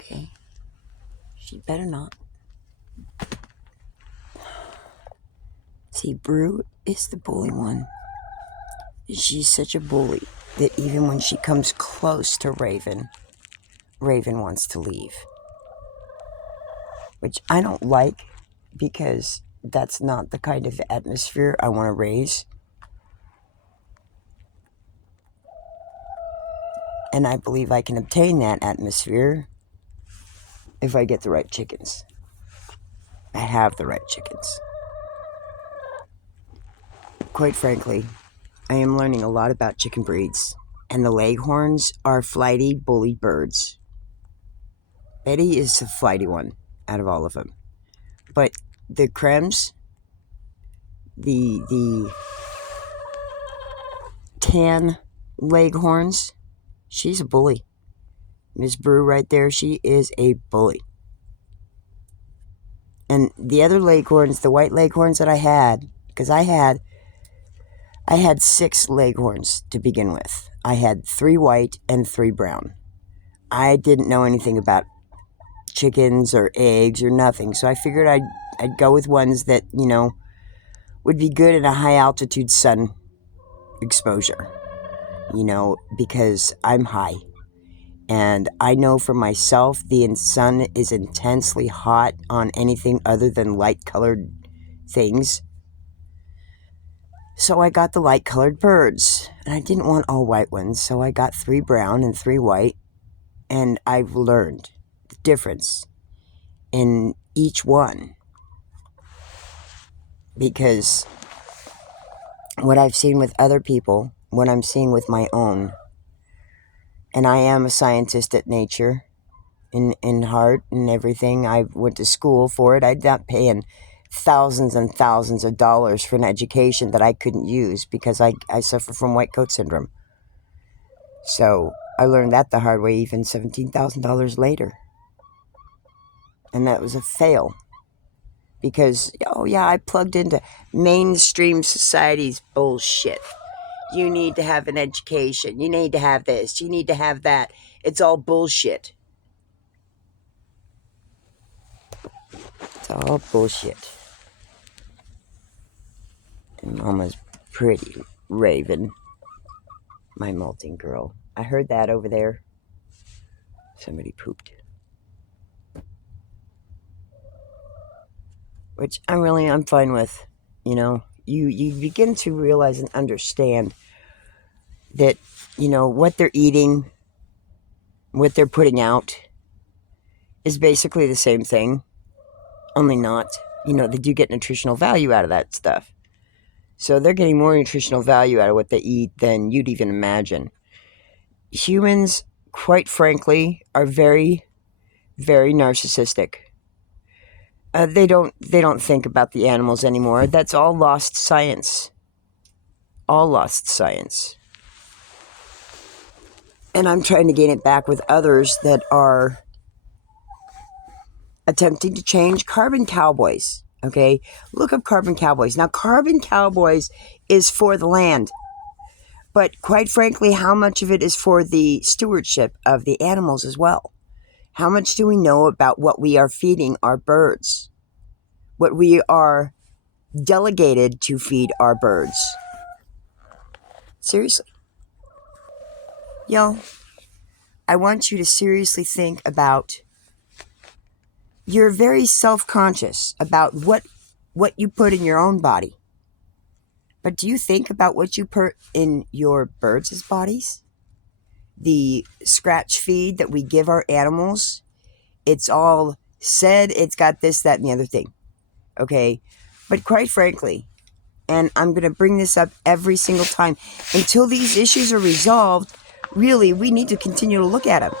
Okay. She better not. See, Brew is the bully one. She's such a bully that even when she comes close to Raven, Raven wants to leave. Which I don't like, because that's not the kind of atmosphere I want to raise. And I believe I can obtain that atmosphere if I get the right chickens. I have the right chickens. Quite frankly, I am learning a lot about chicken breeds, and the Leghorns are flighty, bully birds. Betty is the flighty one out of all of them. But the Krems, the tan Leghorns, she's a bully. Miss Brew right there, she is a bully. And the other Leghorns, the white Leghorns that I had, because I had 6 Leghorns to begin with. I had 3 white and 3 brown. I didn't know anything about chickens or eggs or nothing, so I figured I'd go with ones that, would be good in a high altitude sun exposure, because I'm high. And I know for myself, the sun is intensely hot on anything other than light-colored things. So I got the light-colored birds. And I didn't want all white ones, so I got 3 brown and 3 white. And I've learned the difference in each one. Because what I've seen with other people, what I'm seeing with my own, and I am a scientist at nature, in heart and everything. I went to school for it. I'm not paying thousands and thousands of dollars for an education that I couldn't use because I suffer from white coat syndrome. So I learned that the hard way, even $17,000 later. And that was a fail. Because, I plugged into mainstream society's bullshit. You need to have an education. You need to have this. You need to have that. It's all bullshit. It's all bullshit. And Mama's pretty, Raven. My molting girl. I heard that over there. Somebody pooped. Which I'm fine with. You begin to realize and understand that, what they're eating, what they're putting out is basically the same thing. Only not. They do get nutritional value out of that stuff. So they're getting more nutritional value out of what they eat than you'd even imagine. Humans, quite frankly, are very, very narcissistic. They don't think about the animals anymore. That's all lost science. All lost science. And I'm trying to gain it back with others that are attempting to change. Carbon Cowboys. Okay? Look up Carbon Cowboys. Now, Carbon Cowboys is for the land. But quite frankly, how much of it is for the stewardship of the animals as well? How much do we know about what we are feeding our birds? What we are delegated to feed our birds? Seriously. Y'all, I want you to seriously think about, you're very self-conscious about what you put in your own body. But do you think about what you put in your birds' bodies? The scratch feed that we give our animals, it's all said, it's got this, that, and the other thing. Okay? But quite frankly, and I'm going to bring this up every single time, until these issues are resolved, really, we need to continue to look at them.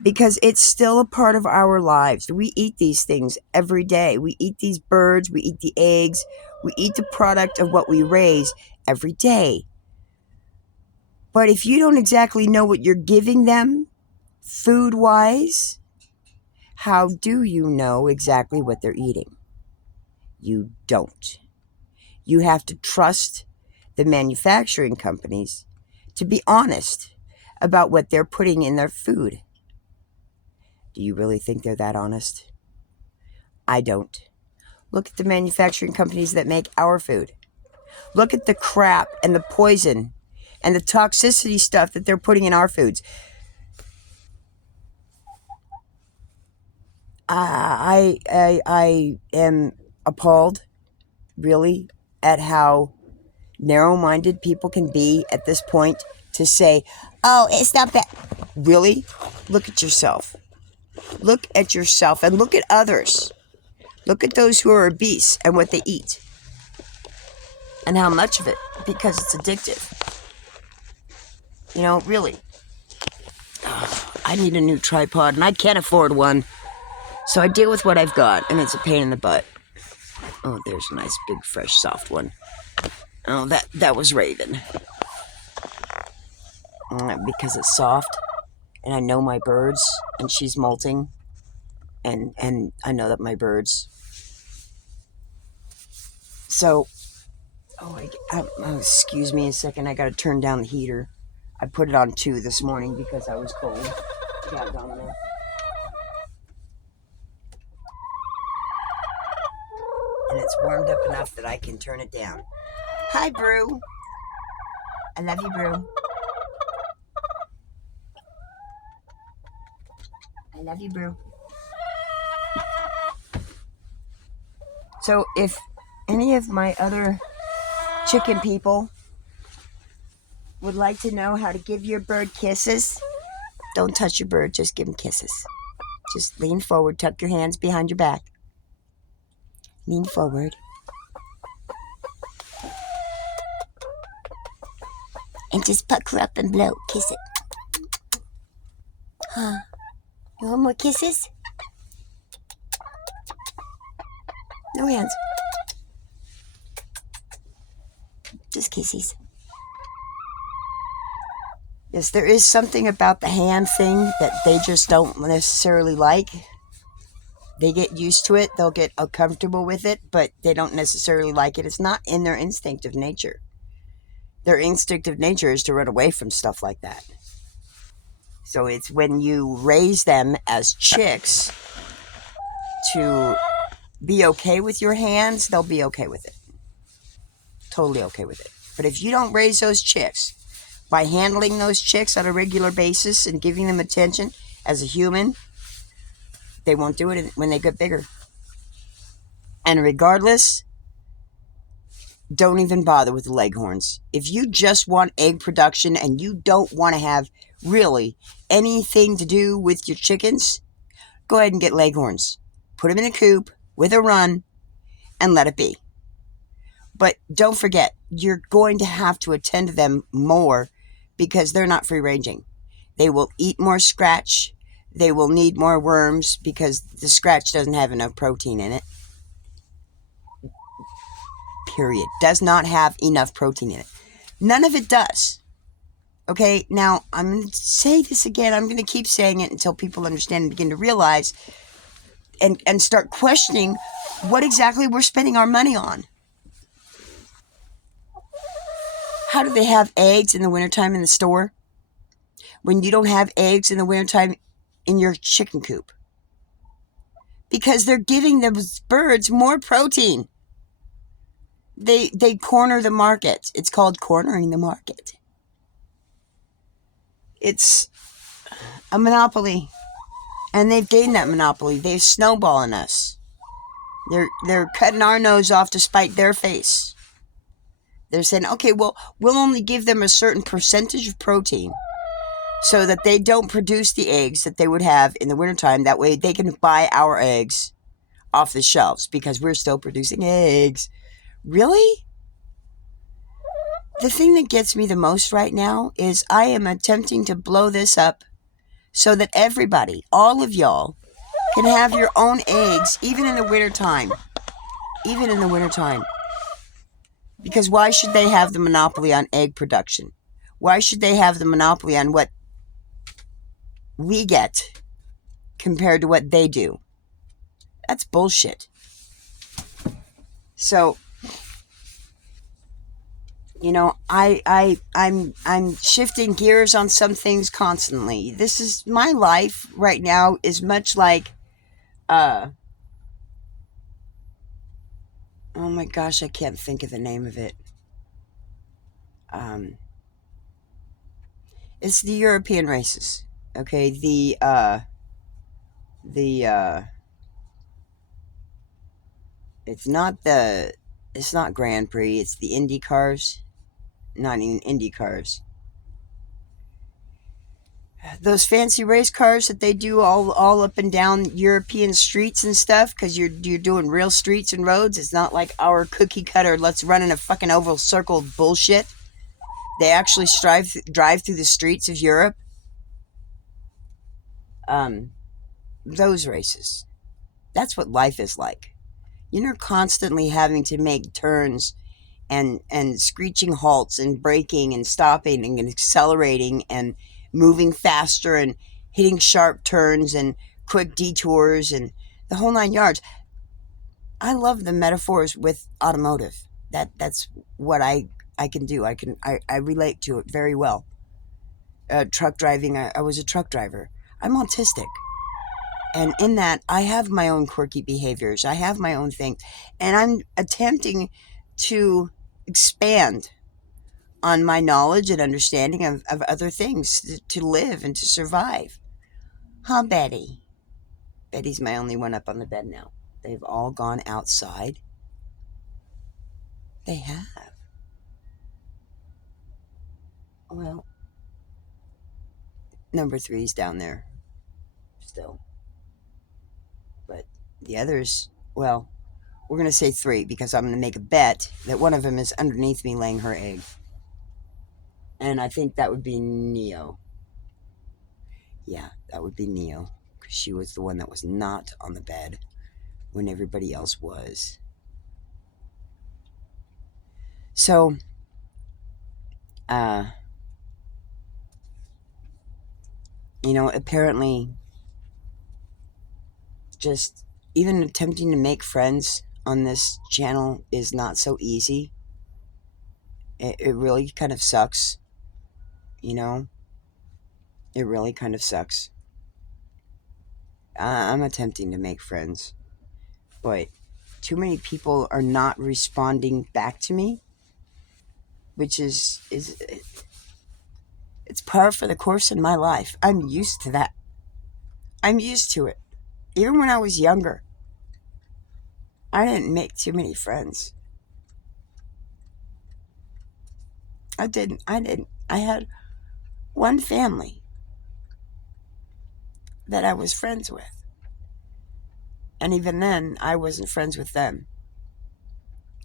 Because it's still a part of our lives. We eat these things every day. We eat these birds. We eat the eggs. We eat the product of what we raise every day. But if you don't exactly know what you're giving them, food-wise, how do you know exactly what they're eating? You don't. You have to trust the manufacturing companies to be honest about what they're putting in their food. Do you really think they're that honest? I don't. Look at the manufacturing companies that make our food. Look at the crap and the poison and the toxicity stuff that they're putting in our foods. I am appalled, really, at how narrow-minded people can be at this point to say, oh, it's not bad. Really? Look at yourself. Look at yourself and look at others. Look at those who are obese and what they eat. And how much of it, because it's addictive. You know, really. I need a new tripod, and I can't afford one. So I deal with what I've got, and it's a pain in the butt. Oh, there's a nice, big, fresh, soft one. Oh, that was Raven. Because it's soft, and I know my birds, and she's molting, and I know that my birds. So, excuse me a second, I gotta turn down the heater. I put it on 2 this morning because I was cold. Yeah, Domino. And it's warmed up enough that I can turn it down. Hi, Brew. I love you, Brew. I love you, Brew. So if any of my other chicken people would like to know how to give your bird kisses, don't touch your bird, just give him kisses. Just lean forward, tuck your hands behind your back. Lean forward. And just pucker up and blow. Kiss it. Huh? You want more kisses? No hands. Just kisses. Yes, there is something about the hand thing that they just don't necessarily like. They get used to it. They'll get uncomfortable with it, but they don't necessarily like it. It's not in their instinctive nature. Their instinctive nature is to run away from stuff like that. So it's when you raise them as chicks to be okay with your hands, they'll be okay with it. Totally okay with it. But if you don't raise those chicks by handling those chicks on a regular basis and giving them attention as a human, they won't do it when they get bigger. And regardless, don't even bother with the leghorns. If you just want egg production and you don't want to have really anything to do with your chickens, go ahead and get leghorns. Put them in a coop with a run and let it be. But don't forget, you're going to have to attend to them more because they're not free-ranging. They will eat more scratch. They will need more worms because the scratch doesn't have enough protein in it. Period. Does not have enough protein in it. None of it does. Okay, now I'm going to say this again. I'm going to keep saying it until people understand and begin to realize and start questioning what exactly we're spending our money on. How do they have eggs in the wintertime in the store when you don't have eggs in the wintertime in your chicken coop? Because they're giving those birds more protein. They corner the market. It's called cornering the market. It's a monopoly. And they've gained that monopoly. They're snowballing us. They're cutting our nose off to spite their face. They're saying, okay, well, we'll only give them a certain percentage of protein so that they don't produce the eggs that they would have in the wintertime. That way they can buy our eggs off the shelves because we're still producing eggs. Really? The thing that gets me the most right now is I am attempting to blow this up so that everybody, all of y'all, can have your own eggs even in the wintertime. Even in the wintertime. Because why should they have the monopoly on egg production? Why should they have the monopoly on what we get compared to what they do? That's bullshit. So, You know, I'm shifting gears on some things constantly. This is my life right now is much like uh oh my gosh, I can't think of the name of it. Um it's the European races. Okay, the it's not Grand Prix, it's the Indy cars. Not even Indy cars. Those fancy race cars that they do all up and down European streets and stuff, because you're doing real streets and roads. It's not like our cookie cutter, let's run in a fucking oval circle bullshit. They actually drive through the streets of Europe. Um, those races. That's what life is like. You're constantly having to make turns and screeching halts and braking and stopping and accelerating and moving faster and hitting sharp turns and quick detours and the whole nine yards. I love the metaphors with automotive. That's what I can do. I relate to it very well. Truck driving. I was a truck driver. I'm autistic. And in that, I have my own quirky behaviors. I have my own thing. And I'm attempting to expand on my knowledge and understanding of other things to live and to survive. Huh, Betty? Betty's my only one up on the bed now. They've all gone outside. They have. Well, number three's down there still. But the others, well, we're going to say three because I'm going to make a bet that one of them is underneath me laying her egg. And I think that would be Neo. Yeah, that would be Neo. Because she was the one that was not on the bed when everybody else was. So, uh, apparently, just even attempting to make friends on this channel is not so easy. It really kind of sucks. You know, it really kind of sucks. I'm attempting to make friends, but too many people are not responding back to me, which is it's par for the course in my life. I'm used to that. I'm used to it. Even when I was younger, I didn't make too many friends. I didn't. I had one family that I was friends with. And even then, I wasn't friends with them.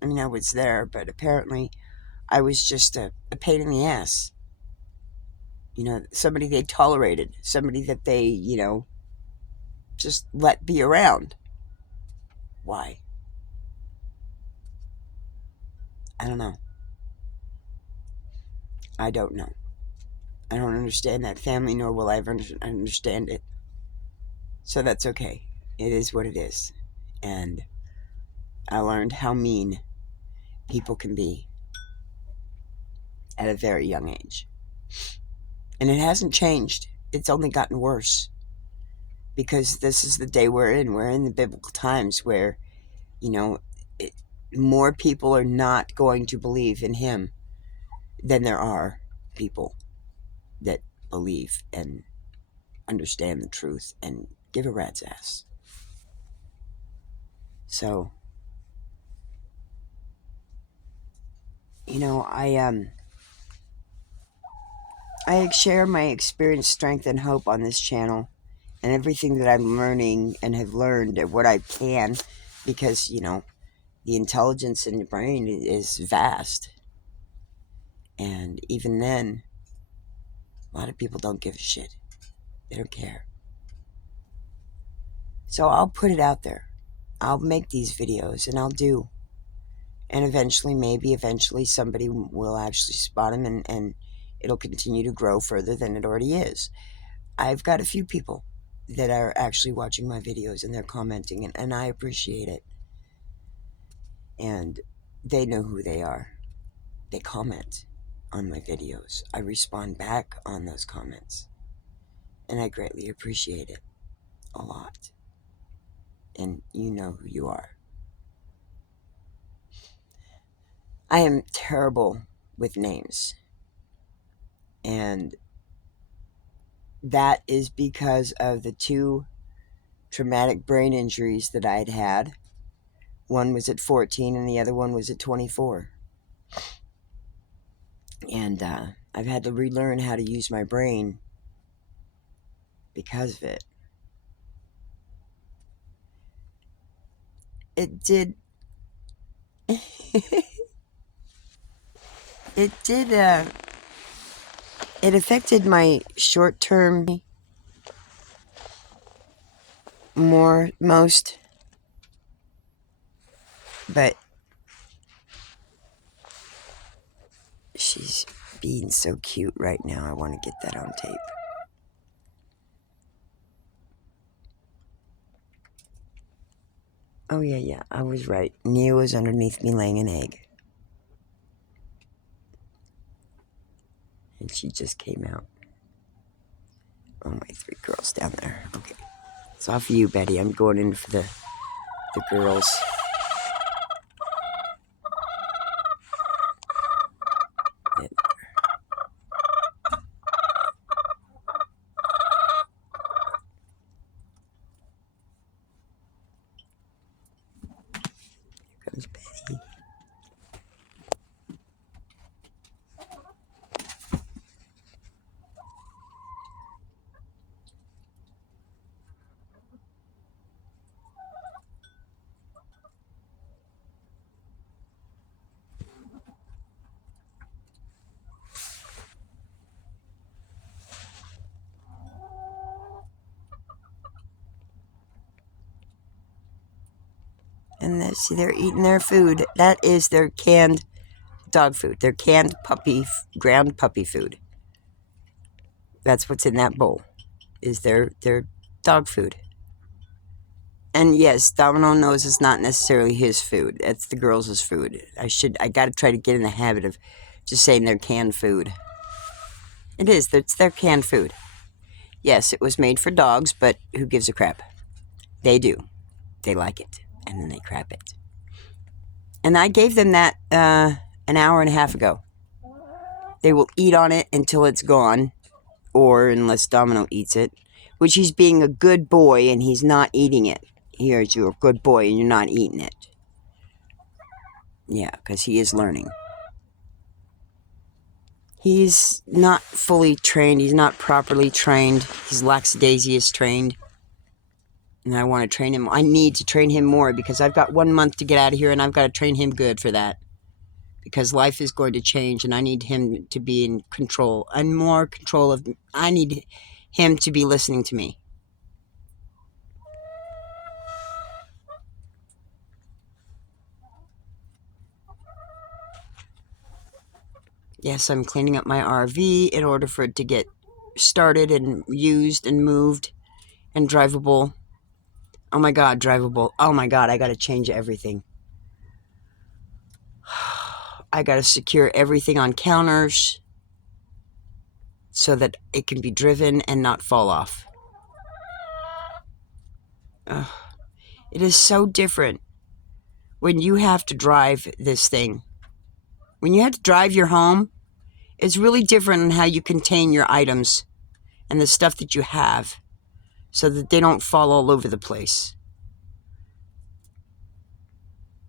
I mean, I was there, but apparently I was just a pain in the ass. Somebody they tolerated, somebody that they, just let be around. Why? I don't know. I don't know. I don't understand that family, nor will I ever understand it. So that's okay. It is what it is. And I learned how mean people can be at a very young age. And it hasn't changed. It's only gotten worse. Because this is the day we're in. We're in the biblical times where, you know, it, more people are not going to believe in him than there are people that believe and understand the truth and give a rat's ass. So, I share my experience, strength, and hope on this channel, and everything that I'm learning and have learned and what I can, because the intelligence in the brain is vast, and even then, a lot of people don't give a shit. They don't care. So I'll put it out there. I'll make these videos, and I'll do. And eventually somebody will actually spot him, and it'll continue to grow further than it already is. I've got a few people that are actually watching my videos, and they're commenting, and I appreciate it. And they know who they are. they comment on my videos. I respond back on those comments. And I greatly appreciate it a lot. And you know who you are. I am terrible with names. And that is because of the 2 traumatic brain injuries that I'd had. One was at 14 and the other one was at 24. And I've had to relearn how to use my brain because of it. It did... it affected my short-term most. But she's being so cute right now. I want to get that on tape. Oh, yeah, I was right. Nia was underneath me laying an egg. And she just came out. Oh, my 3 girls down there. Okay. It's off of you, Betty. I'm going in for the girls. Here comes Betty. And see, they're eating their food. That is their canned dog food. Their canned ground puppy food. That's what's in that bowl, is their dog food. And yes, Domino knows it's not necessarily his food. It's the girls' food. I got to try to get in the habit of just saying their canned food. It is. It's their canned food. Yes, it was made for dogs, but who gives a crap? They do. They like it. And then they crap it. And I gave them that an hour and a half ago. They will eat on it until it's gone, or unless Domino eats it, which he's being a good boy and he's not eating it. Here's you're a good boy and you're not eating it. Yeah, because he is learning. He's not fully trained. He's not properly trained. He's lackadaisious trained. And I want to train him. I need to train him more because I've got 1 month to get out of here and I've got to train him good for that. Because life is going to change and I need him to be in control. And more control of... I need him to be listening to me. Yes, I'm cleaning up my RV in order for it to get started and used and moved and drivable. Oh my God, drivable. Oh my God, I got to change everything. I got to secure everything on counters so that it can be driven and not fall off. It is so different when you have to drive this thing. When you have to drive your home, it's really different in how you contain your items and the stuff that you have so that they don't fall all over the place.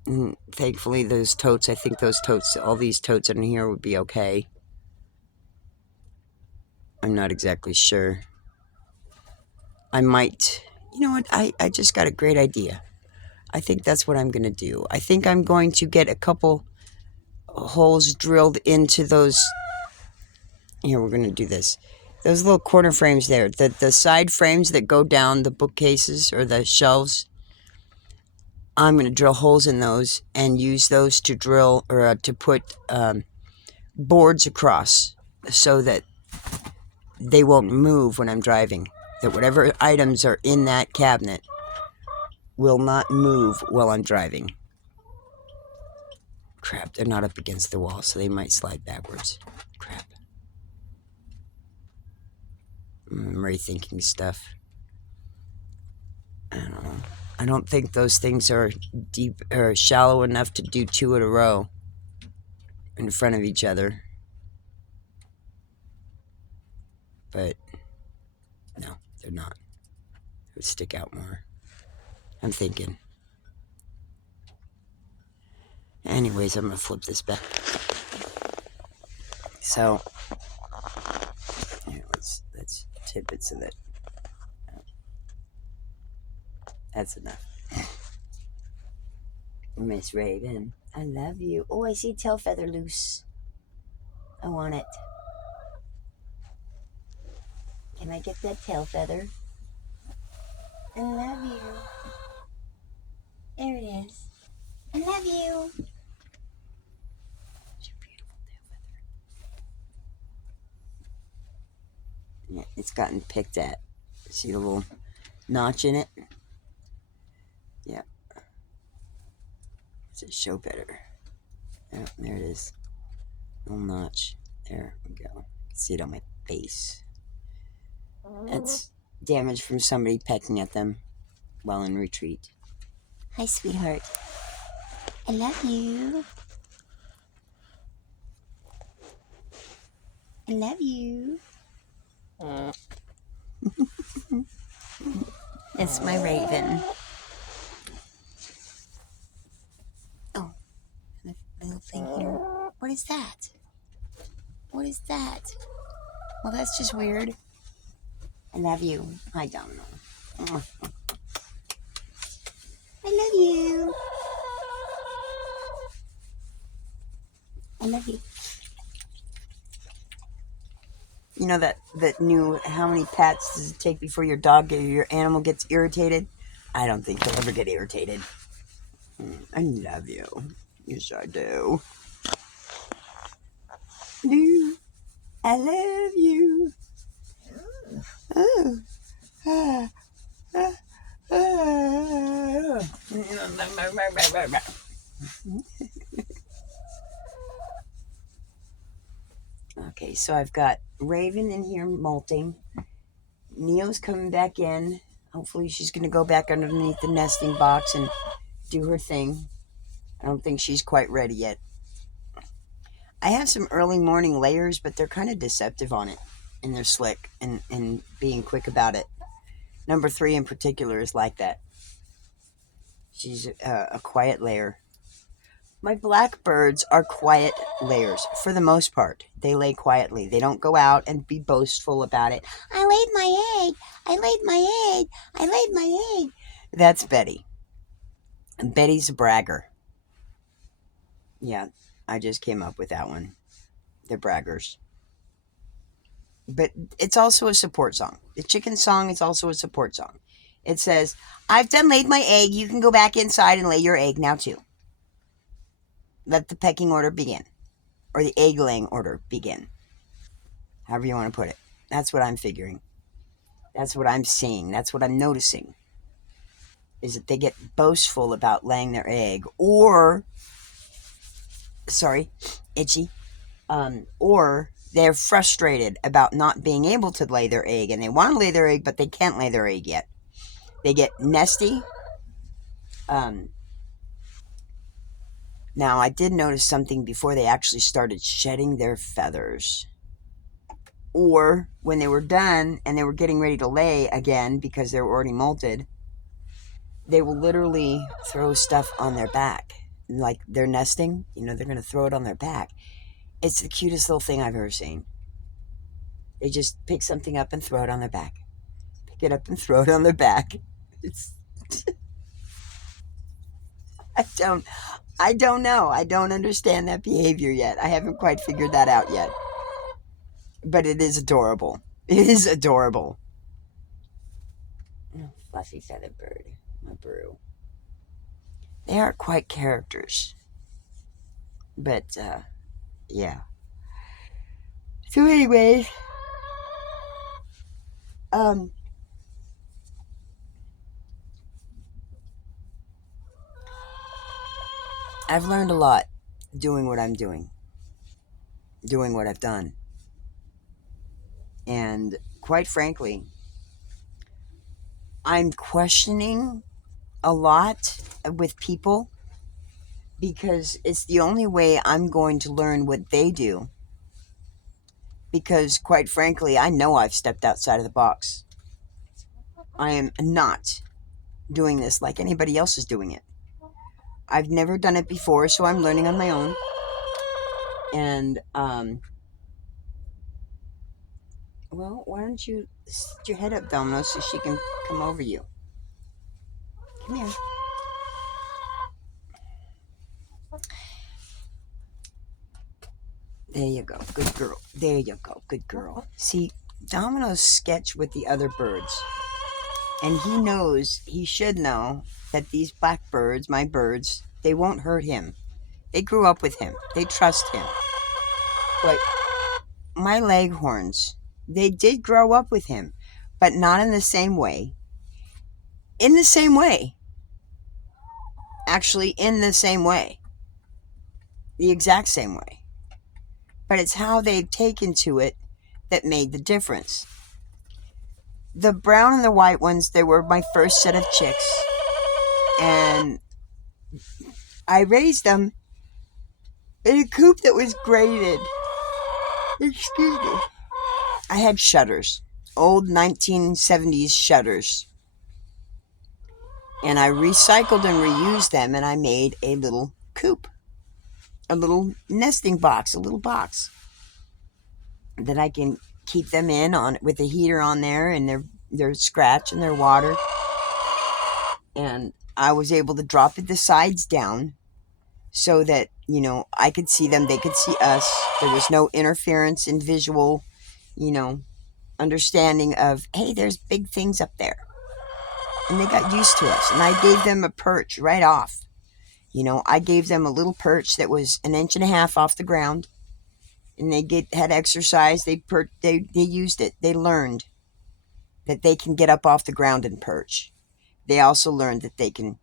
And thankfully, those totes, I think those totes, all these totes in here would be okay. I'm not exactly sure. I might, you know what, I just got a great idea. I think that's what I'm going to do. I think I'm going to get a couple holes drilled into those. Here, we're going to do this. Those little corner frames there, the side frames that go down the bookcases or the shelves, I'm going to drill holes in those and use those to drill or to put boards across so that they won't move when I'm driving. That whatever items are in that cabinet will not move while I'm driving. Crap, they're not up against the wall, so they might slide backwards. Crap. I'm rethinking stuff. I don't know. I don't think those things are deep or shallow enough to do 2 in a row in front of each other. But no, they're not. It would stick out more. I'm thinking. Anyways, I'm gonna flip this back. So here, let's tip it so that that's enough. Miss Raven, I love you. Oh, I see tail feather loose. I want it. Can I get that tail feather? I love you. There it is. I love you. It's a beautiful tail feather. Yeah, it's gotten picked at. See the little notch in it? Yeah. Does it show better? Oh, there it is. Little notch. There we go. You can see it on my face. That's damage from somebody pecking at them while in retreat. Hi, sweetheart. I love you. I love you. It's my Raven. Oh, and a little thing here. What is that? What is that? Well, that's just weird. I love you. Hi, Domino. I love you. I love you. You know that new, how many pats does it take before your dog or your animal gets irritated? I don't think he'll ever get irritated. I love you. Yes, I do. I love you. Oh. Okay, so I've got Raven in here molting. Neo's coming back in. Hopefully she's going to go back underneath the nesting box and do her thing. I don't think she's quite ready yet. I have some early morning layers, but they're kind of deceptive on it. And they're slick and being quick about it. Number 3 in particular is like that. She's a quiet layer. My blackbirds are quiet layers for the most part. They lay quietly. They don't go out and be boastful about it. I laid my egg. I laid my egg. I laid my egg. That's Betty. And Betty's a bragger. Yeah, I just came up with that one. They're braggers. But it's also a support song. The chicken song is also a support song. It says, I've done laid my egg. You can go back inside and lay your egg now too. Let the pecking order begin. Or the egg laying order begin. However you want to put it. That's what I'm figuring. That's what I'm seeing. That's what I'm noticing. Is that they get boastful about laying their egg. Or, sorry, itchy. Or they're frustrated about not being able to lay their egg. And they want to lay their egg, but they can't lay their egg yet. They get nesty. Now, I did notice something before they actually started shedding their feathers. Or when they were done and they were getting ready to lay again because they were already molted, they will literally throw stuff on their back. Like they're nesting, they're going to throw it on their back. It's the cutest little thing I've ever seen. They just pick something up and throw it on their back. Pick it up and throw it on their back. It's... I don't know. I don't understand that behavior yet. I haven't quite figured that out yet. But it is adorable. It is adorable. Oh, fluffy feathered bird. My brew. They aren't quite characters. But, yeah. So anyways, I've learned a lot doing what I'm doing what I've done. And quite frankly, I'm questioning a lot with people because it's the only way I'm going to learn what they do. Because, quite frankly, I know I've stepped outside of the box. I am not doing this like anybody else is doing it. I've never done it before, so I'm learning on my own. And, well, why don't you sit your head up, Domino, so she can come over you? Come here. There you go. Good girl. There you go. Good girl. See, Domino's sketch with the other birds. And he should know that these blackbirds, my birds, they won't hurt him. They grew up with him. They trust him. But my leghorns, they did grow up with him, but not in the same way. In the same way. Actually, in the same way. The exact same way. But it's how they've taken to it that made the difference. The brown and the white ones, they were my first set of chicks. And I raised them in a coop that was graded. Excuse me. I had shutters. Old 1970s shutters. And I recycled and reused them, and I made a little coop. A little nesting box, a little box that I can keep them in on with a heater on there and their scratch and their water. And I was able to drop the sides down so that, I could see them, they could see us. There was no interference in visual, understanding of, hey, there's big things up there. And they got used to us. And I gave them a perch right off. I gave them a little perch that was 1.5 inches off the ground. And they had exercise. They used it. They learned that they can get up off the ground and perch. They also learned that they can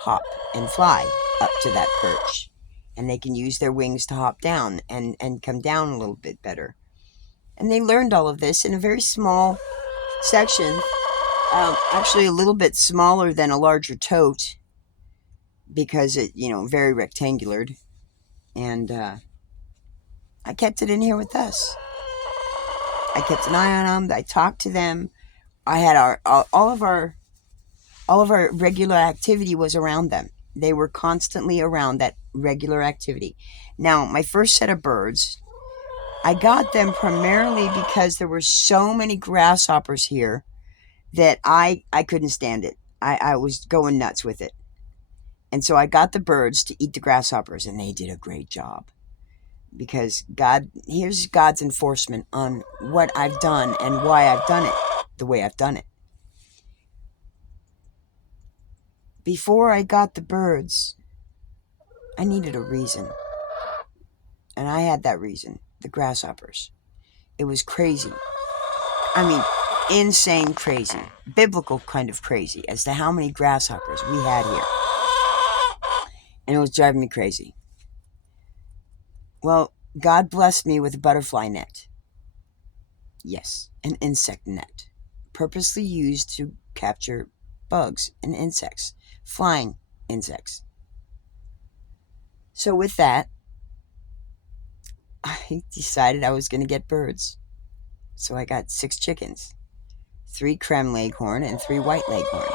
hop and fly up to that perch. And they can use their wings to hop down and come down a little bit better. And they learned all of this in a very small section. Actually a little bit smaller than a larger tote. Because it, very rectangular. And I kept it in here with us. I kept an eye on them. I talked to them. I had all of our regular activity was around them. They were constantly around that regular activity. Now, my first set of birds, I got them primarily because there were so many grasshoppers here that I couldn't stand it. I was going nuts with it. And so I got the birds to eat the grasshoppers, and they did a great job. Because here's God's enforcement on what I've done and why I've done it the way I've done it. Before I got the birds, I needed a reason. And I had that reason, the grasshoppers. It was crazy. I mean, insane crazy. Biblical kind of crazy as to how many grasshoppers we had here. And it was driving me crazy. Well, God blessed me with a butterfly net. Yes, an insect net. Purposely used to capture bugs and insects. Flying insects. So with that, I decided I was going to get birds. So I got 6 chickens. 3 creme leghorn and 3 white leghorn.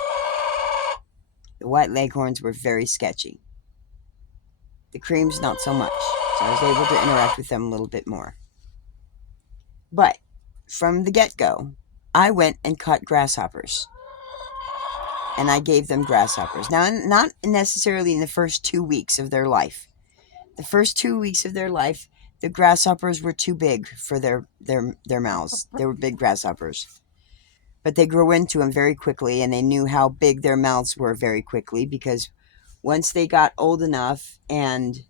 The white leghorns were very sketchy. The creams, not so much. So I was able to interact with them a little bit more. But from the get-go, I went and caught grasshoppers. And I gave them grasshoppers. Now, not necessarily in the first 2 weeks of their life. The first 2 weeks of their life, the grasshoppers were too big for their mouths. They were big grasshoppers. But they grew into them very quickly, and they knew how big their mouths were very quickly, because once they got old enough and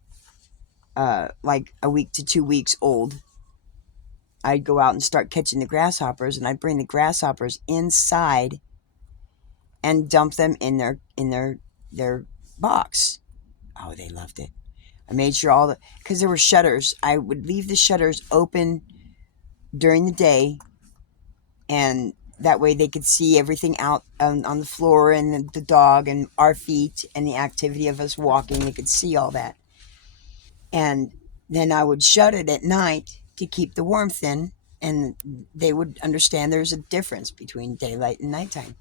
like a week to 2 weeks old, I'd go out and start catching the grasshoppers, and I'd bring the grasshoppers inside and dump them in their box. Oh, they loved it. I made sure because there were shutters. I would leave the shutters open during the day, and that way they could see everything out on the floor, and the dog and our feet and the activity of us walking. They could see all that. And then I would shut it at night to keep the warmth in, and they would understand there's a difference between daylight and nighttime.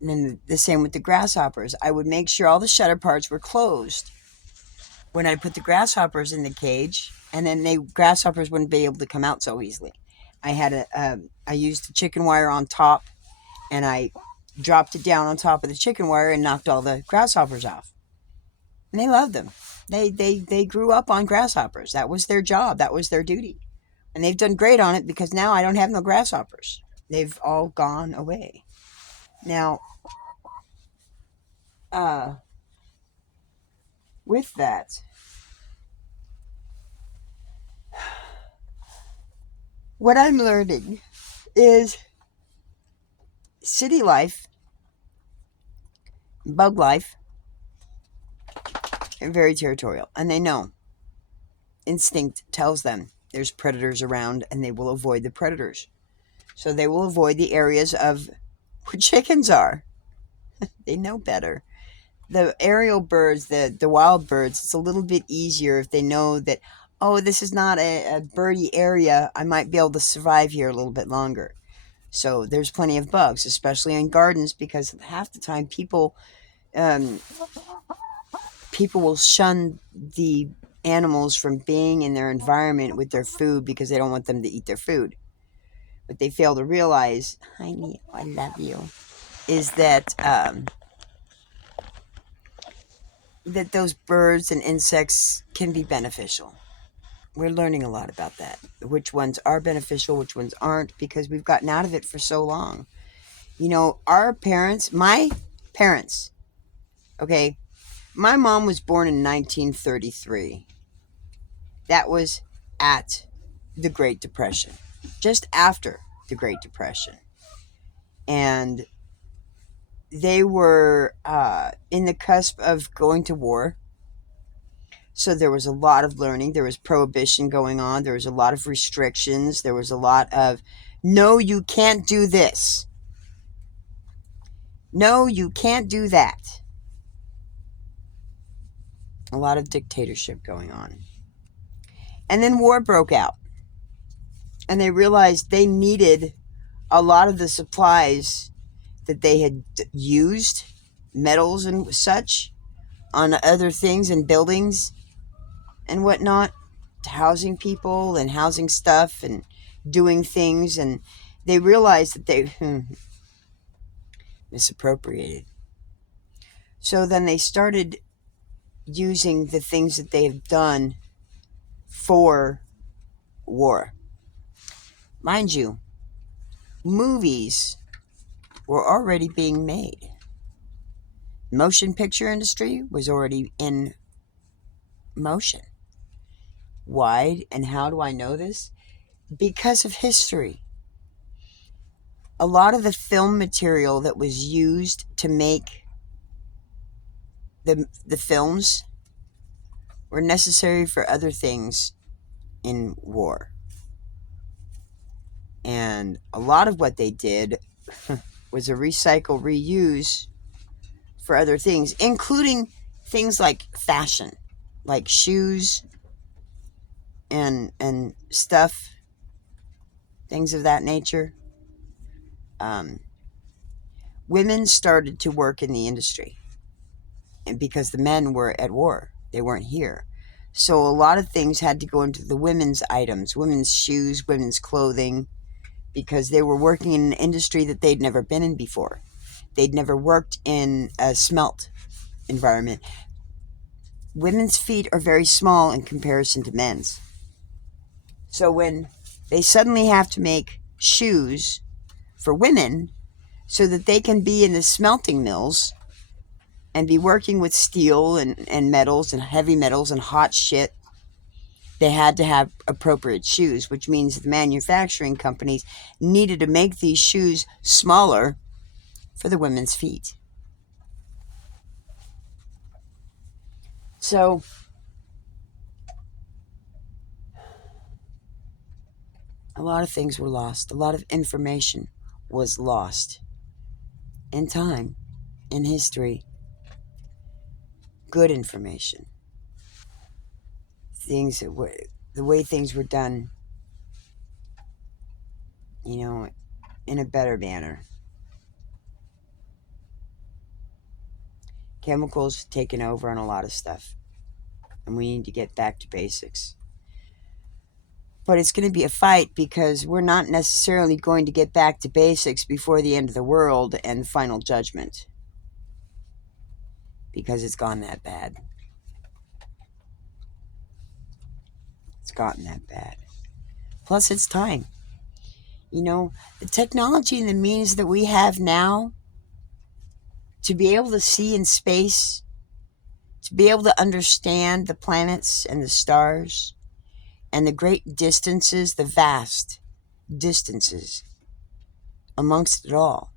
And then the same with the grasshoppers. I would make sure all the shutter parts were closed when I put the grasshoppers in the cage, and then grasshoppers wouldn't be able to come out so easily. I used the chicken wire on top, and I dropped it down on top of the chicken wire and knocked all the grasshoppers off. And they loved them. They grew up on grasshoppers. That was their job. That was their duty. And they've done great on it, because now I don't have no grasshoppers. They've all gone away. Now, with that, what I'm learning is city life, bug life, are very territorial. And they know. Instinct tells them there's predators around, and they will avoid the predators. So they will avoid the areas of where chickens are. They know better. The aerial birds, the wild birds, it's a little bit easier if they know that, oh, this is not a birdy area. I might be able to survive here a little bit longer. So there's plenty of bugs, especially in gardens, because half the time people will shun the animals from being in their environment with their food, because they don't want them to eat their food. What they fail to realize, honey, I love you, is that that those birds and insects can be beneficial. We're learning a lot about that. Which ones are beneficial, which ones aren't, because we've gotten out of it for so long. You know, my parents, okay, my mom was born in 1933. That was at the Great Depression, just after the Great Depression. And they were in the cusp of going to war. So there was a lot of learning. There was prohibition going on. There was a lot of restrictions. There was a lot of, no, you can't do this. No, you can't do that. A lot of dictatorship going on. And then war broke out. And they realized they needed a lot of the supplies that they had used, metals and such, on other things and buildings and whatnot, housing people and housing stuff and doing things. And they realized that they misappropriated. So then they started using the things that they have done for war. Mind you, movies were already being made. Motion picture industry was already in motion. Why and how do I know this? Because of history. A lot of the film material that was used to make the films were necessary for other things in war. And a lot of what they did was a recycle, reuse for other things, including things like fashion, like shoes and stuff, things of that nature. Women started to work in the industry, and because the men were at war, they weren't here. So a lot of things had to go into the women's items, women's shoes, women's clothing, because they were working in an industry that they'd never been in before. They'd never worked in a smelt environment. Women's feet are very small in comparison to men's. So when they suddenly have to make shoes for women so that they can be in the smelting mills and be working with steel and metals and heavy metals and hot shit, they had to have appropriate shoes, which means the manufacturing companies needed to make these shoes smaller for the women's feet. So A lot of things were lost. A lot of information was lost in time, in history. Good information. Things that were, the way things were done, in a better manner. Chemicals taken over on a lot of stuff. And we need to get back to basics. But it's going to be a fight because we're not necessarily going to get back to basics before the end of the world and final judgment. Because it's gone that bad. It's gotten that bad. Plus, it's time. The technology and the means that we have now to be able to see in space, to be able to understand the planets and the stars and the great distances, the vast distances amongst it all,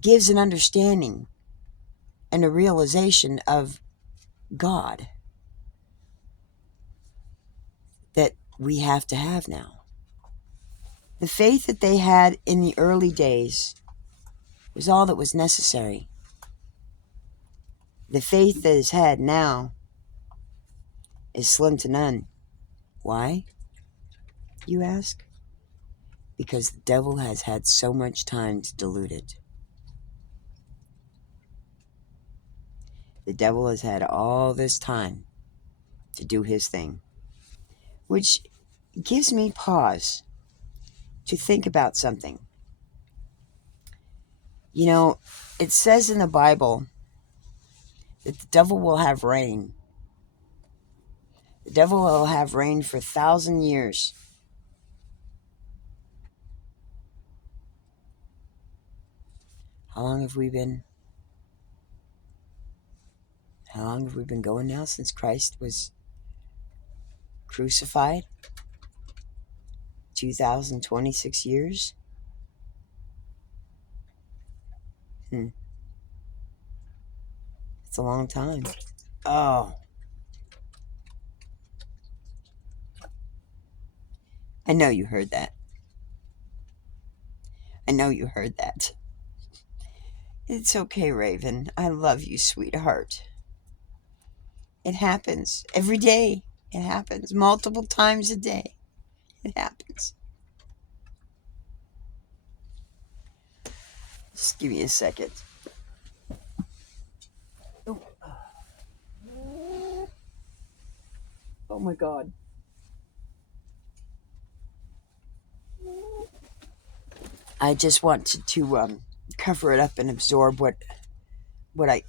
gives an understanding and a realization of God that we have to have now. The faith that they had in the early days was all that was necessary. The faith that is had now is slim to none. Why, you ask? Because the devil has had so much time to dilute it. The devil has had all this time to do his thing, which gives me pause to think about something. It says in the Bible that the devil will have reign. The devil will have reign for 1,000 years. How long have we been going now since Christ was crucified? 2026 years? It's a long time. Oh. I know you heard that. It's okay, Raven. I love you, sweetheart. It happens every day. It happens multiple times a day. It happens. Just give me a second. Oh my God. I just wanted to cover it up and absorb what I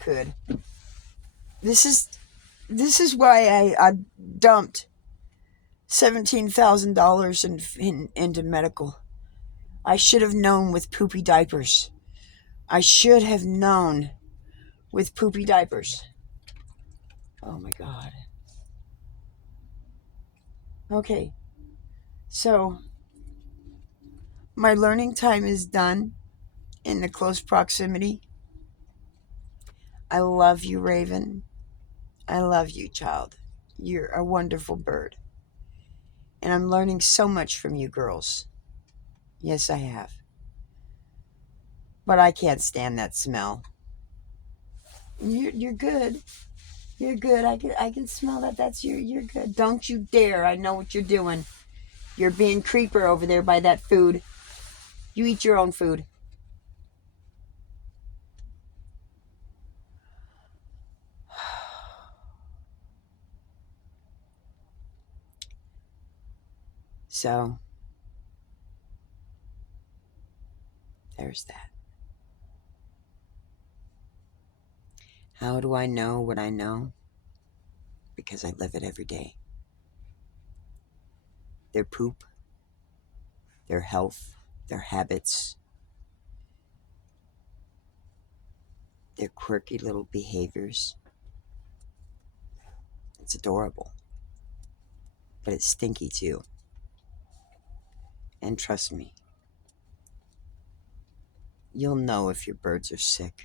could. This is why I dumped $17,000 into medical. I should have known with poopy diapers. Oh my God. Okay. So, my learning time is done in the close proximity. I love you, Raven. I love you, child. You're a wonderful bird. And I'm learning so much from you girls. Yes, I have. But I can't stand that smell. You're good. You're good. I can smell that. You're good. Don't you dare. I know what you're doing. You're being creeper over there by that food. You eat your own food. So, there's that. How do I know what I know? Because I live it every day. Their poop, their health, their habits, their quirky little behaviors. It's adorable. But it's stinky too. And trust me, you'll know if your birds are sick.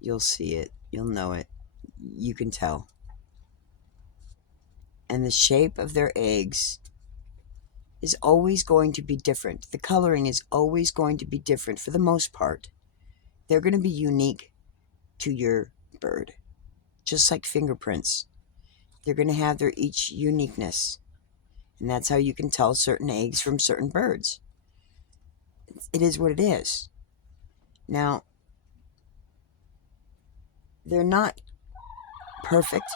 You'll see it. You'll know it. You can tell. and the shape of their eggs is always going to be different. The coloring is always going to be different for the most part. They're going to be unique to your bird, just like fingerprints. They're going to have their each uniqueness, and that's how you can tell certain eggs from certain birds. It is what it is. Now, they're not perfect,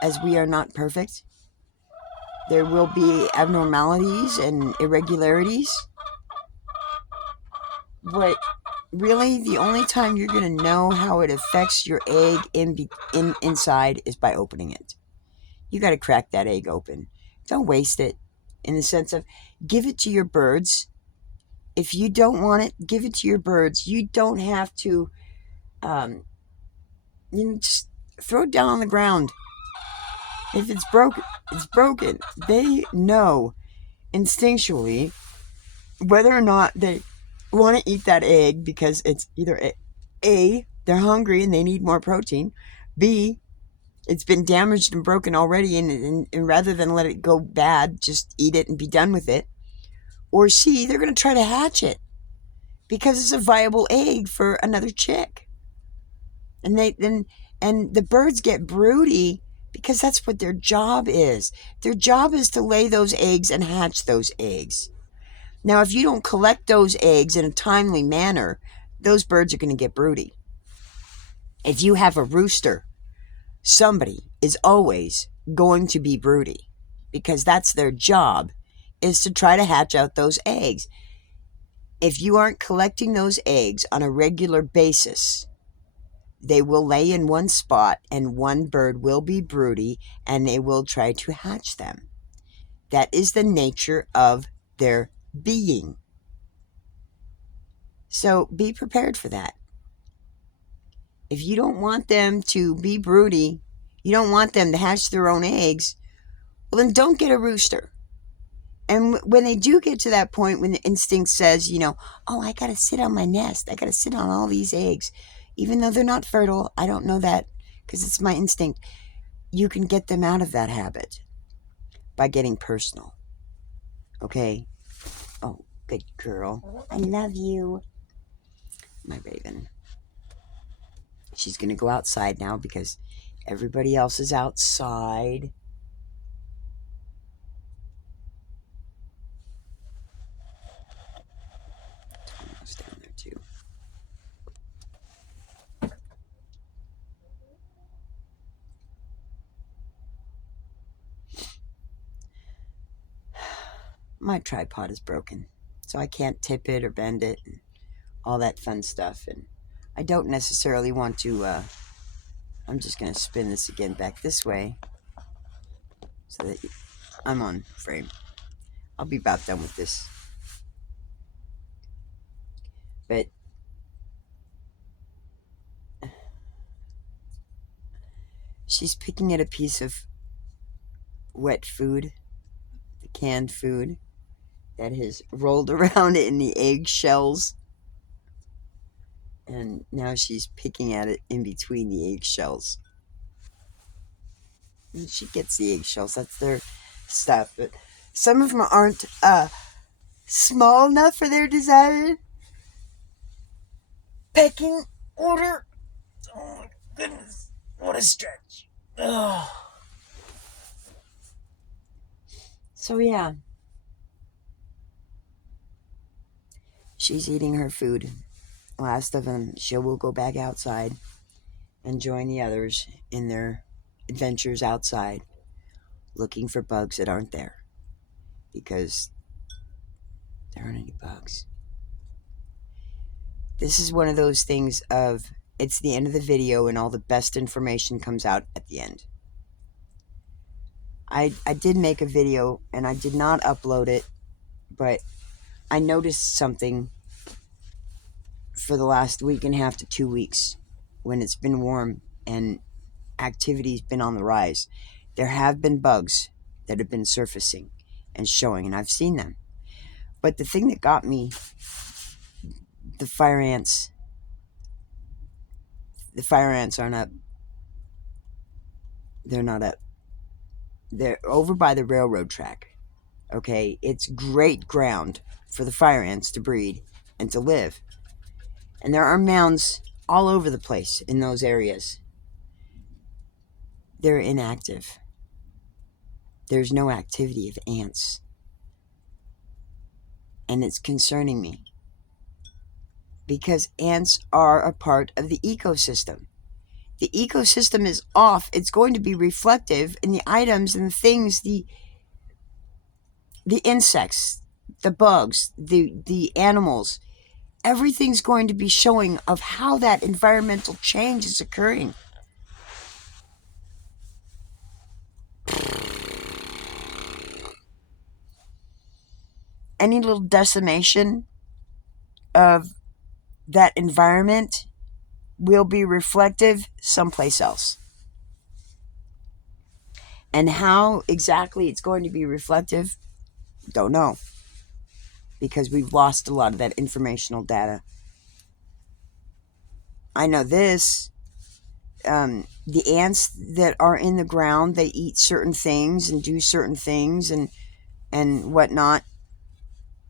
as we are not perfect. There will be abnormalities and irregularities, but really the only time you're going to know how it affects your egg inside is by opening it. You got to crack that egg open. Don't waste it, in the sense of give it to your birds. If you don't want it, give it to your birds. You don't have to just throw it down on the ground. If it's broken, it's broken. They know instinctually whether or not they want to eat that egg, because it's either A, they're hungry and they need more protein, B, it's been damaged and broken already, and rather than let it go bad, just eat it and be done with it, or C, they're going to try to hatch it because it's a viable egg for another chick. And the birds get broody because that's what their job is. Their job is to lay those eggs and hatch those eggs. Now, if you don't collect those eggs in a timely manner, those birds are going to get broody. If you have a rooster, somebody is always going to be broody, because that's their job, is to try to hatch out those eggs. If you aren't collecting those eggs on a regular basis, they will lay in one spot and one bird will be broody and they will try to hatch them. That is the nature of their being. So be prepared for that. If you don't want them to be broody, you don't want them to hatch their own eggs, well, then don't get a rooster. And when they do get to that point, when the instinct says, oh, I got to sit on my nest, I got to sit on all these eggs, even though they're not fertile, I don't know that because it's my instinct, you can get them out of that habit by getting personal. Okay? Oh, good girl. I love you. My raven. She's going to go outside now because everybody else is outside. Domino's down there too. My tripod is broken, so I can't tip it or bend it and all that fun stuff. And I don't necessarily want to, I'm just going to spin this again back this way so that I'm on frame. I'll be about done with this. But she's picking at a piece of wet food, the canned food, that has rolled around in the eggshells. And now she's picking at it in between the eggshells. And she gets the eggshells. That's their stuff. But some of them aren't small enough for their desired pecking order. Oh my goodness. What a stretch. Ugh. So yeah. She's eating her food. Last of them, she will go back outside and join the others in their adventures outside, looking for bugs that aren't there, because there aren't any bugs. This is one of those things of, it's the end of the video and all the best information comes out at the end. I did make a video and I did not upload it, but I noticed something for the last week and a half to 2 weeks when it's been warm and activity's been on the rise. There have been bugs that have been surfacing and showing, and I've seen them. But the thing that got me, the fire ants aren't up. They're not up. They're over by the railroad track. Okay, it's great ground for the fire ants to breed and to live. And there are mounds all over the place in those areas. They're inactive. There's no activity of ants. And it's concerning me. Because ants are a part of the ecosystem. The ecosystem is off. It's going to be reflective in the items and the things, the insects, the bugs, the animals. Everything's going to be showing of how that environmental change is occurring. Any little decimation of that environment will be reflective someplace else. And how exactly it's going to be reflective, don't know. Because we've lost a lot of that informational data. I know this. The ants that are in the ground, they eat certain things and do certain things and whatnot.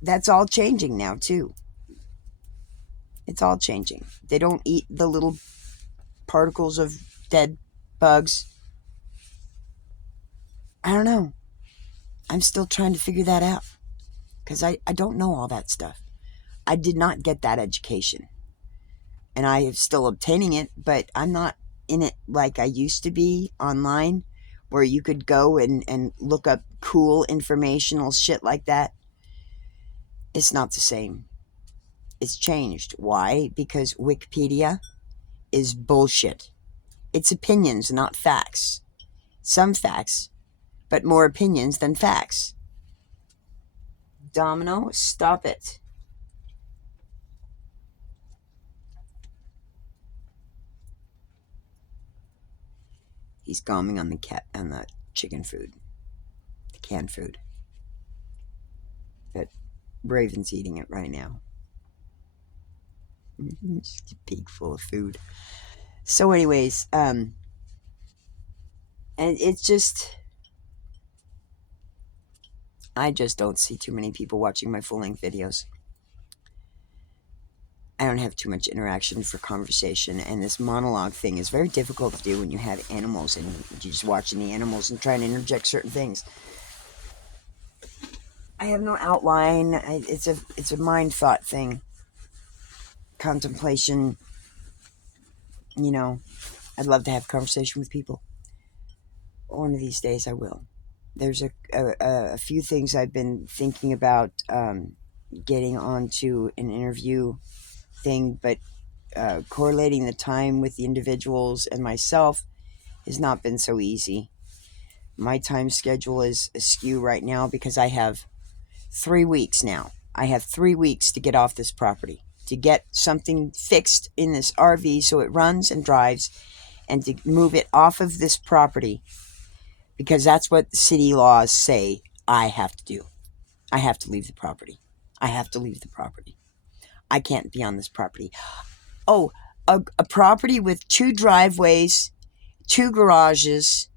That's all changing now, too. It's all changing. They don't eat the little particles of dead bugs. I don't know. I'm still trying to figure that out. Because I don't know all that stuff. I did not get that education. And I am still obtaining it, but I'm not in it like I used to be online, where you could go and look up cool informational shit like that. It's not the same. It's changed. Why? Because Wikipedia is bullshit. It's opinions, not facts. Some facts, but more opinions than facts. Domino, stop it. He's gomming on the chicken food, the canned food. But Raven's eating it right now. Just a pig full of food. So, anyways, and it's just, I just don't see too many people watching my full-length videos. I don't have too much interaction for conversation, and this monologue thing is very difficult to do when you have animals and you're just watching the animals and trying to interject certain things. I have no outline. It's a mind thought thing. Contemplation. You know, I'd love to have a conversation with people. One of these days I will. There's a few things I've been thinking about getting onto an interview thing, but correlating the time with the individuals and myself has not been so easy. My time schedule is askew right now because I have 3 weeks now. I have 3 weeks to get off this property, to get something fixed in this RV so it runs and drives, and to move it off of this property, because that's what the city laws say I have to do. I have to leave the property. I have to leave the property. I can't be on this property. Oh, a property with 2 driveways, 2 garages,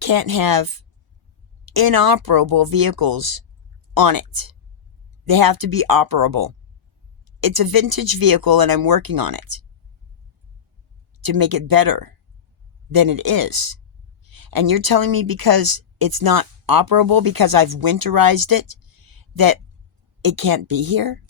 can't have inoperable vehicles on it. They have to be operable. It's a vintage vehicle, and I'm working on it to make it better than it is. And you're telling me because it's not operable, because I've winterized it, that it can't be here?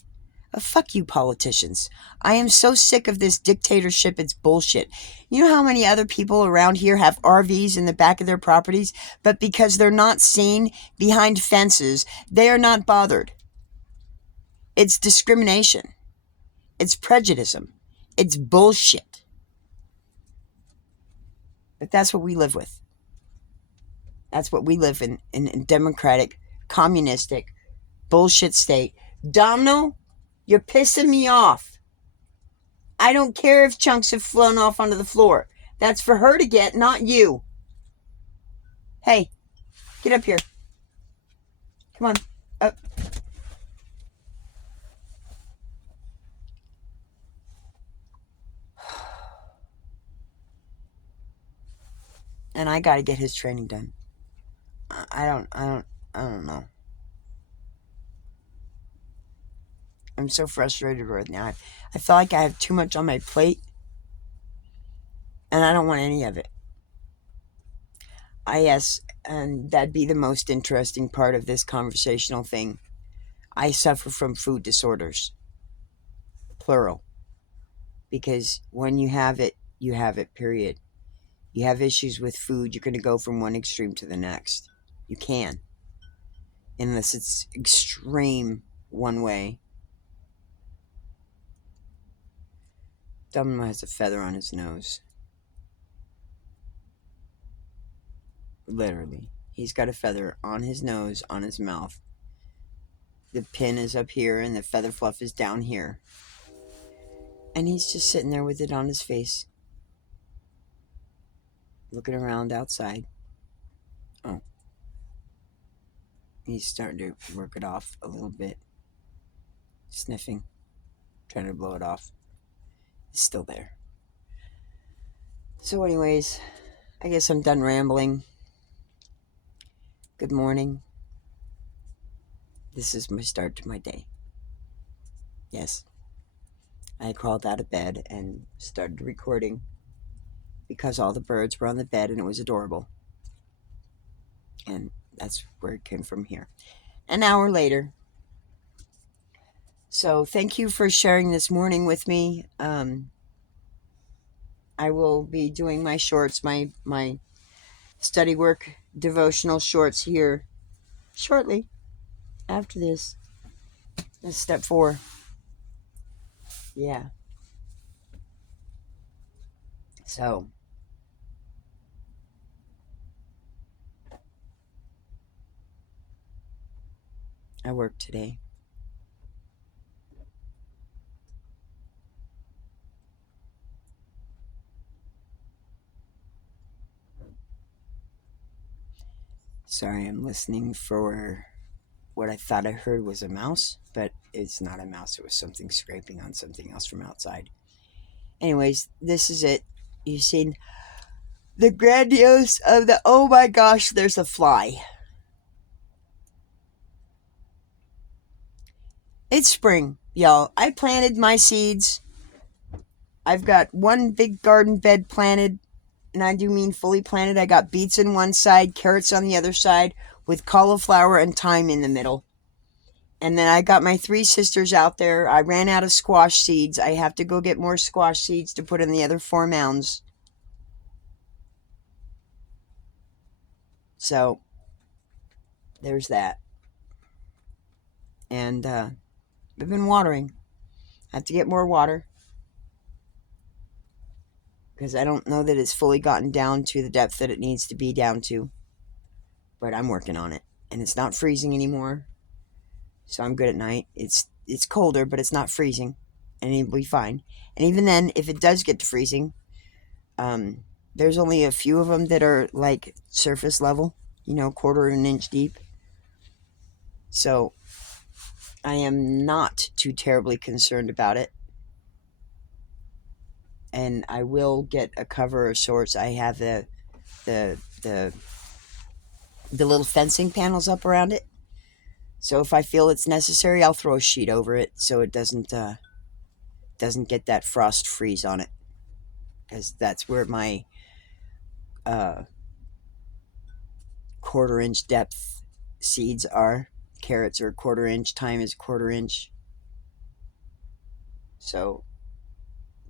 Fuck you, politicians. I am so sick of this dictatorship. It's bullshit. You know how many other people around here have RVs in the back of their properties, but because they're not seen behind fences, they are not bothered. It's discrimination. It's prejudice. It's bullshit. But that's what we live with. That's what we live in a democratic, communistic, bullshit state. Domino, you're pissing me off. I don't care if chunks have flown off onto the floor. That's for her to get, not you. Hey, get up here. Come on, up. And and I got to get his training done. I don't know. I'm so frustrated right now. I feel like I have too much on my plate, and I don't want any of it. Yes, and that'd be the most interesting part of this conversational thing. I suffer from food disorders, plural, because when you have it, period. You have issues with food, you're going to go from one extreme to the next. You can, unless it's extreme one way. Domino has a feather on his nose. Literally. He's got a feather on his nose, on his mouth. The pin is up here and the feather fluff is down here. And he's just sitting there with it on his face, looking around outside. Oh. He's starting to work it off a little bit. Sniffing. Trying to blow it off. It's still there. So anyways, I guess I'm done rambling. Good morning. This is my start to my day. Yes. I crawled out of bed and started recording because all the birds were on the bed and it was adorable. And that's where it came from here. An hour later. So thank you for sharing this morning with me. I will be doing my shorts, my study work devotional shorts here shortly after this. That's step 4. Yeah. So I worked today. Sorry, I'm listening for what I thought I heard was a mouse, but it's not a mouse. It was something scraping on something else from outside. Anyways, this is it. You've seen the grandiose of the, oh my gosh, there's a fly. It's spring, y'all. I planted my seeds. I've got one big garden bed planted, and I do mean fully planted. I got beets on one side, carrots on the other side, with cauliflower and thyme in the middle. And then I got my 3 sisters out there. I ran out of squash seeds. I have to go get more squash seeds to put in the other 4 mounds. So, there's that. And I've been watering. I have to get more water, because I don't know that it's fully gotten down to the depth that it needs to be down to. But I'm working on it. And it's not freezing anymore. So I'm good at night. It's colder, but it's not freezing. And it'll be fine. And even then, if it does get to freezing, there's only a few of them that are like surface level, quarter of an inch deep. So I am not too terribly concerned about it. And I will get a cover of sorts. I have the little fencing panels up around it. So if I feel it's necessary, I'll throw a sheet over it so it doesn't get that frost freeze on it, because that's where my quarter-inch depth seeds are. Carrots are a quarter-inch, thyme is a quarter-inch. So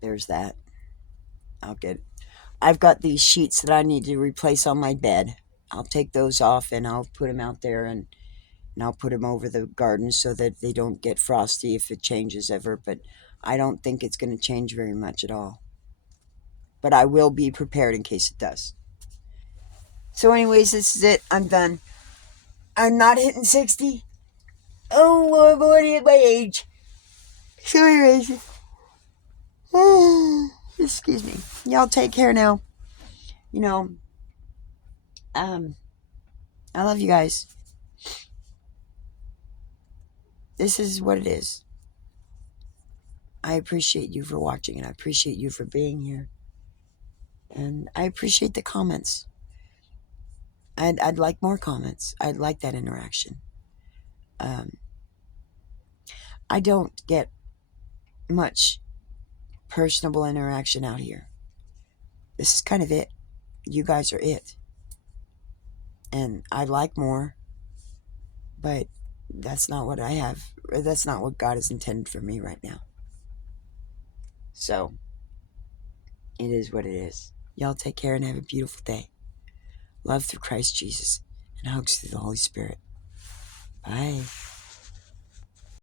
there's that. I've got these sheets that I need to replace on my bed. I'll take those off and I'll put them out there, and I'll put them over the garden so that they don't get frosty if it changes ever. But I don't think it's going to change very much at all. But I will be prepared in case it does. So anyways, this is it. I'm done. I'm not hitting 60. Oh, I'm already at my age. So anyways, excuse me. Y'all take care now. I love you guys. This is what it is. I appreciate you for watching, and I appreciate you for being here. And I appreciate the comments. I'd like more comments. I'd like that interaction. I don't get much personable interaction out here. This is kind of it. You guys are it. And I'd like more, but that's not what I have. That's not what God has intended for me right now. So, it is what it is. Y'all take care and have a beautiful day. Love through Christ Jesus, and hugs through the Holy Spirit.